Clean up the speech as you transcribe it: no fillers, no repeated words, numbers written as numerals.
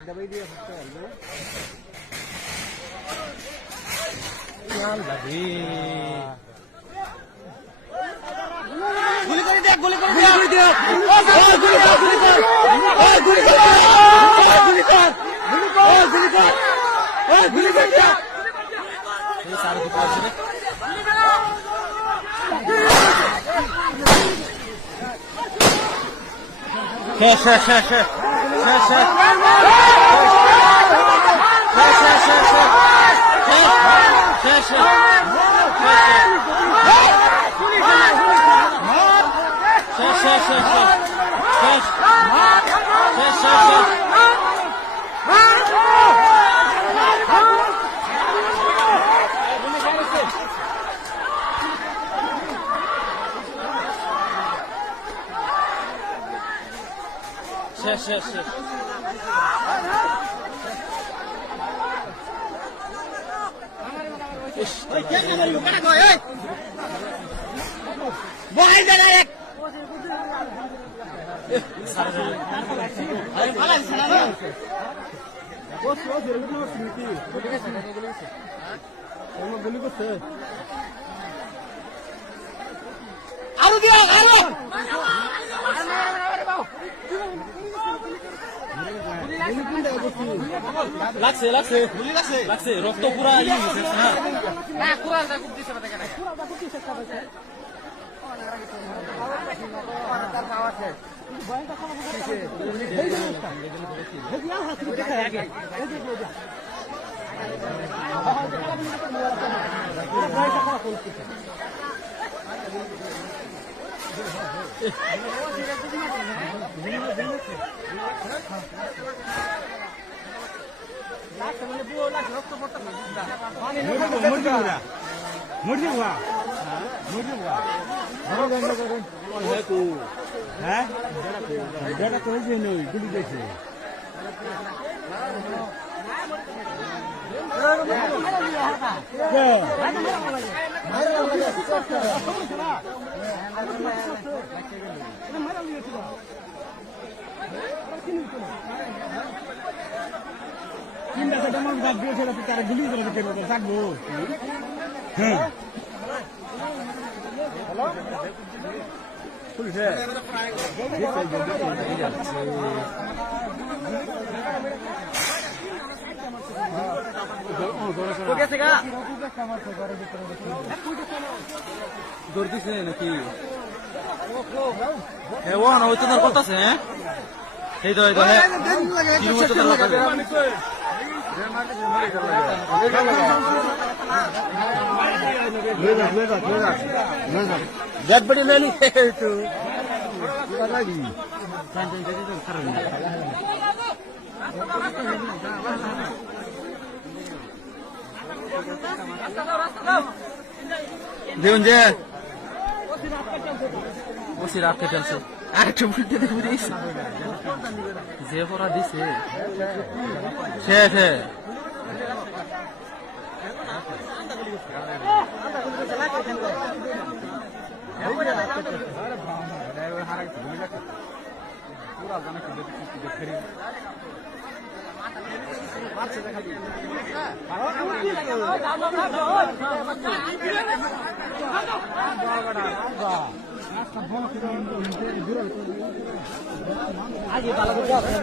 Gabay dia Fernando. Yan lagi. Guli করে দেখ, গলি করে দেখ, গলি দেখ। গলি কর, গলি কর। গলি কর। গলি কর। গলি কর, গলি কর। গলি কর দেখ। এই সারা দুটো আছে রে। শেষ শেষ শেষ শেষ শেষ শেষ শেষ শেষ বহাই দে এক আরো দিয়া আরো লাগছে লাগছে লাগছে রক্ত পুরা ইয়ে হয়েছে হ্যাঁ না কুরালটা খুব দিছে না দেখেন তারা গুলি করে থাকবো হ্যাঁ পুলিশে দৌড়তেছে নাকি হ্যাঁ ও না হয়তো তার করতেছে হ্যাঁ এই তো এই তো হ্যাঁ dead body man itu lagi দেখুন যে ওসি রাখতে ফেলছে আর একটু বুঝতে দেখে দিয়েছে যে পড়া দিছে শেষ আগে ভালো করে